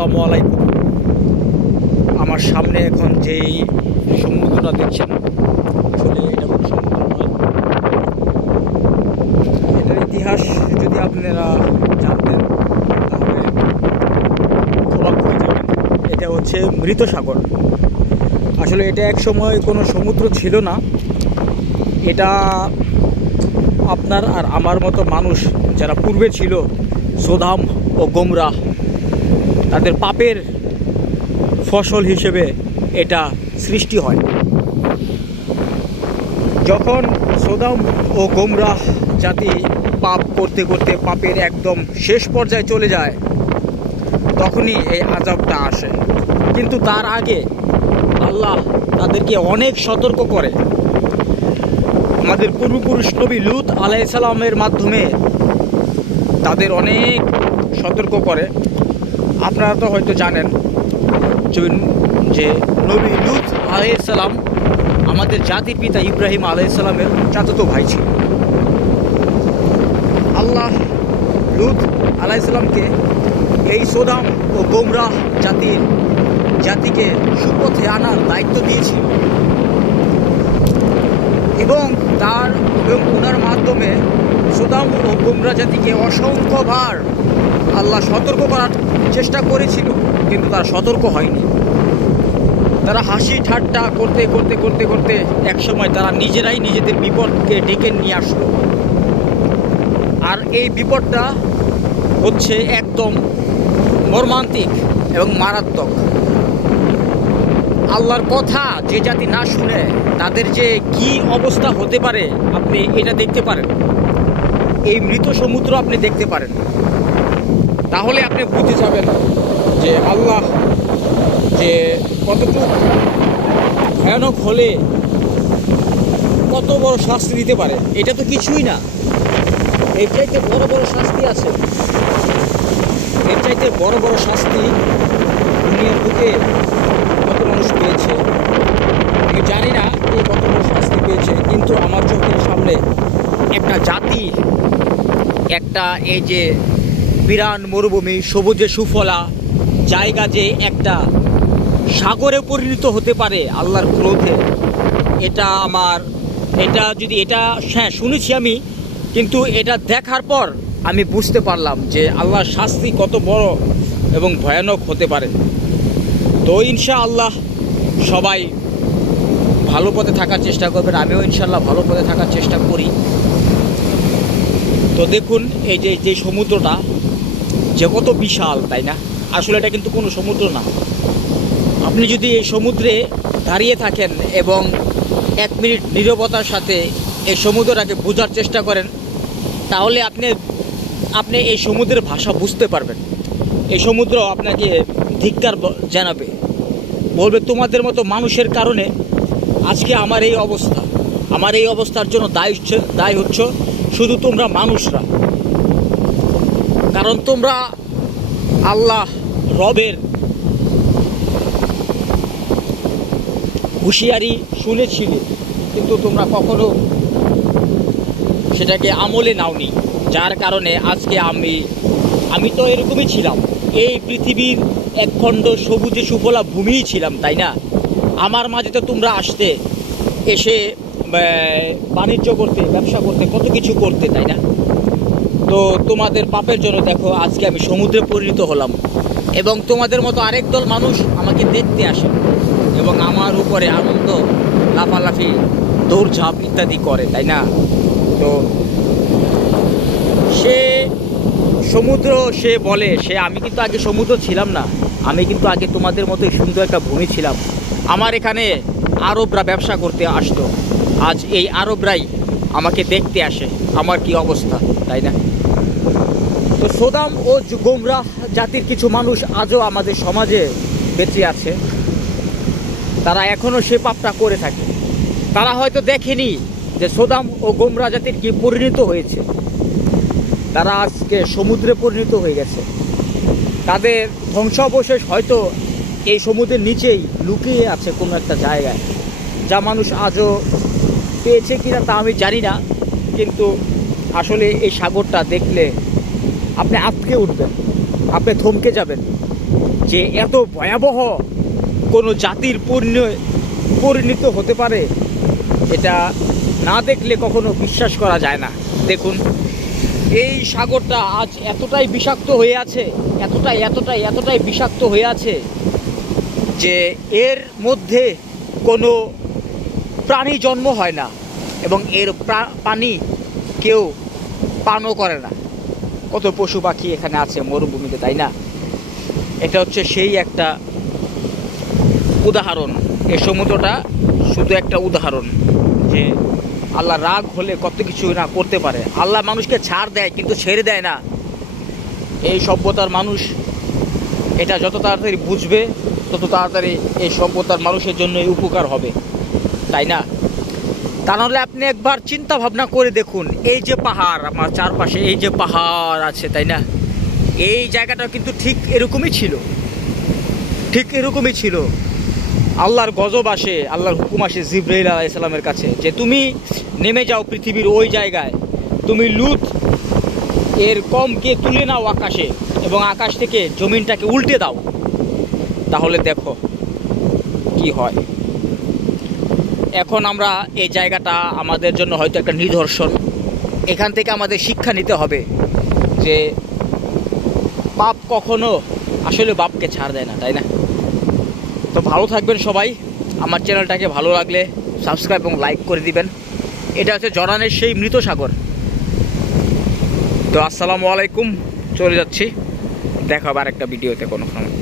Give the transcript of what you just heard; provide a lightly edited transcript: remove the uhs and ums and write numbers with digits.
আসসালামু আলাইকুম। আমার সামনে এখন যেই সমুদ্রটা দেখছেন, আসলে এটা কোনো সমুদ্র নয়। এটার ইতিহাস যদি আপনারা জানতেন তাহলে অবাক হয়ে যাবেন। এটা হচ্ছে মৃত সাগর। আসলে এটা এক সময় কোনো সমুদ্র ছিল না। এটা আপনার আর আমার মতো মানুষ যারা পূর্বে ছিল, সোদাম ও গোমরাহ, তাদের পাপের ফসল হিসেবে এটা সৃষ্টি হয়। যখন সোদাম ও গোমরাহ জাতি পাপ করতে করতে পাপের একদম শেষ পর্যায়ে চলে যায়, তখনই এই আযাবটা আসে। কিন্তু তার আগে আল্লাহ তাদেরকে অনেক সতর্ক করে। আমাদের পূর্বপুরুষ নবী লূত আলাইহিস সালামের মাধ্যমে তাদের অনেক সতর্ক করে। আপনারা তো হয়তো জানেন যে নবী লূত আলাইহিস সালাম আমাদের জাতির পিতা ইব্রাহিম আলাইহিস সালামের চাচাতো ভাই ছিল। আল্লাহ লূত আলাইহিস সালামকে এই সোদাম ও গোমরাহ জাতিকে সুপথে আনার দায়িত্ব দিয়েছিল এবং ওনার মাধ্যমে সোদাম ও গোমরাহ জাতিকে অসংখ্যবার আল্লাহ সতর্ক করার চেষ্টা করেছিল, কিন্তু তারা সতর্ক হয়নি। তারা হাসি ঠাট্টা করতে করতে করতে করতে একসময় তারা নিজেরাই নিজেদের বিপদকে ডেকে নিয়ে আসলো। আর এই বিপদটা হচ্ছে একদম মর্মান্তিক এবং মারাত্মক। আল্লাহর কথা যে জাতি না শুনে তাদের যে কি অবস্থা হতে পারে আপনি এটা দেখতে পারেন। এই মৃত সমুদ্র আপনি দেখতে পারেন, তাহলে আপনি বুঝতে যাবেন যে আল্লাহ যে কতটুকু ভয়ানক হলে কত বড় শাস্তি দিতে পারে। এটা তো কিছুই না, এর চাইতে বড় বড় শাস্তি আছে। এর চাইতে বড় বড় শাস্তি দুনিয়ার বুকে কত মানুষ পেয়েছে আমি জানি না, এই কত বড় শাস্তি পেয়েছে। কিন্তু আমার চোখের সামনে একটা জাতি, একটা এই যে বিরান মরুভূমি, সবুজে সুফলা জায়গা যে একটা সাগরে পরিণত হতে পারে আল্লাহর ক্রোধে, এটা হ্যাঁ শুনেছি আমি, কিন্তু এটা দেখার পর আমি বুঝতে পারলাম যে আল্লাহর শাস্তি কত বড় এবং ভয়ানক হতে পারে। তো ইনশাআল্লাহ সবাই ভালো পথে থাকার চেষ্টা করবেন, আমিও ইনশাআল্লাহ ভালো পথে থাকার চেষ্টা করি। তো দেখুন এই যে সমুদ্রটা যে কত বিশাল, তাই না? আসলে এটা কিন্তু কোনো সমুদ্র না। আপনি যদি এই সমুদ্রে দাঁড়িয়ে থাকেন এবং 1 মিনিট নীরবতার সাথে এই সমুদ্রটাকে বোঝার চেষ্টা করেন, তাহলে আপনি এই সমুদ্রের ভাষা বুঝতে পারবেন। এই সমুদ্র আপনাকে ধিক্কার জানাবে, বলবে তোমাদের মতো মানুষের কারণে আজকে আমার এই অবস্থা। আমার এই অবস্থার জন্য দায়ী হচ্ছে শুধু তোমরা মানুষরা, কারণ তোমরা আল্লাহ রবের হুঁশিয়ারি শুনেছিলে, কিন্তু তোমরা কখনো সেটাকে আমলে নাওনি। যার কারণে আজকে আমি তো এরকমই ছিলাম, এই পৃথিবীর একখণ্ড সবুজে সুফলা ভূমিই ছিলাম, তাই না? আমার মাঝে তো তোমরা এসে বাণিজ্য করতে, ব্যবসা করতে, কত কিছু করতে, তাই না? তো তোমাদের পাপের জন্য দেখো আজকে আমি সমুদ্রে পরিণত হলাম এবং তোমাদের মতো আরেক দল মানুষ আমাকে দেখতে আসে এবং আমার উপরে আনন্দ, লাফালাফি, দৌড়ঝাঁপ ইত্যাদি করে, তাই না? তো সে বলে আমি কিন্তু আগে সমুদ্র ছিলাম না, আমি কিন্তু আগে তোমাদের মতোই সুন্দর একটা ভূমি ছিলাম। আমার এখানে আরবরা ব্যবসা করতে আসতো, আজ এই আরবরাই আমাকে দেখতে আসে আমার কি অবস্থা, তাই না? তো সোদাম ও গোমরাহ জাতির কিছু মানুষ আজও আমাদের সমাজে বেঁচে আছে, তারা এখনও সে পাপটা করে থাকে। তারা হয়তো দেখেনি যে সোদাম ও গোমরাহ জাতির কি পরিণত হয়েছে। তারা আজকে সমুদ্রে পরিণত হয়ে গেছে। তাদের ধ্বংসাবশেষ হয়তো এই সমুদ্রের নিচেই লুকিয়ে আছে কোনো একটা জায়গায়, যা মানুষ আজও পেয়েছে কিনা তা আমি জানি না। কিন্তু আসলে এই সাগরটা দেখলে আপনি আটকে উঠবেন, আপনি থমকে যাবেন যে এত ভয়াবহ কোনো জাতির পরিণত হতে পারে, এটা না দেখলে কখনো বিশ্বাস করা যায় না। দেখুন, এই সাগরটা আজ এতটাই বিষাক্ত হয়ে আছে, এতটাই বিষাক্ত হয়ে আছে যে এর মধ্যে কোনো প্রাণী জন্ম হয় না এবং এর পানি কেউ পানও করে না। কত পশু পাখি এখানে আছে মরুভূমিতে, তাই না? এটা হচ্ছে সেই একটা উদাহরণ। এই সমুদ্রটা শুধু একটা উদাহরণ যে আল্লাহ রাগ হলে কত কিছু না করতে পারে। আল্লাহ মানুষকে ছাড় দেয় কিন্তু ছেড়ে দেয় না। এই সভ্যতার মানুষ এটা যত তাড়াতাড়ি বুঝবে তত তাড়াতাড়ি এই সভ্যতার মানুষের জন্য উপকার হবে, তাই না? তা নাহলে আপনি একবার চিন্তা ভাবনা করে দেখুন, এই যে পাহাড় আমার চারপাশে, এই যে পাহাড় আছে, তাই না? এই জায়গাটা কিন্তু ঠিক এরকমই ছিল। আল্লাহর গজব আসে, আল্লাহর হুকুম আসে জিবরাইল আলাইহিস সালামের কাছে যে তুমি নেমে যাও পৃথিবীর ওই জায়গায়, তুমি লুত এর কমকে তুলে নাও আকাশে এবং আকাশ থেকে জমিনটাকে উল্টে দাও, তাহলে দেখো কি হয়। এখন আমরা এই জায়গাটা আমাদের জন্য হয়তো একটা নিদর্শন। এখান থেকে আমাদের শিক্ষা নিতে হবে যে পাপ কখনো আসলে বাপকে ছাড় দেয় না, তাই না? তো ভালো থাকবেন সবাই। আমার চ্যানেলটাকে ভালো লাগলে সাবস্ক্রাইব এবং লাইক করে দিবেন। এটা হচ্ছে জর্ডানের সেই মৃত সাগর। তো আসসালামু আলাইকুম, চলে যাচ্ছি, দেখা হবে আরেকটা ভিডিওতে কোনো সময়।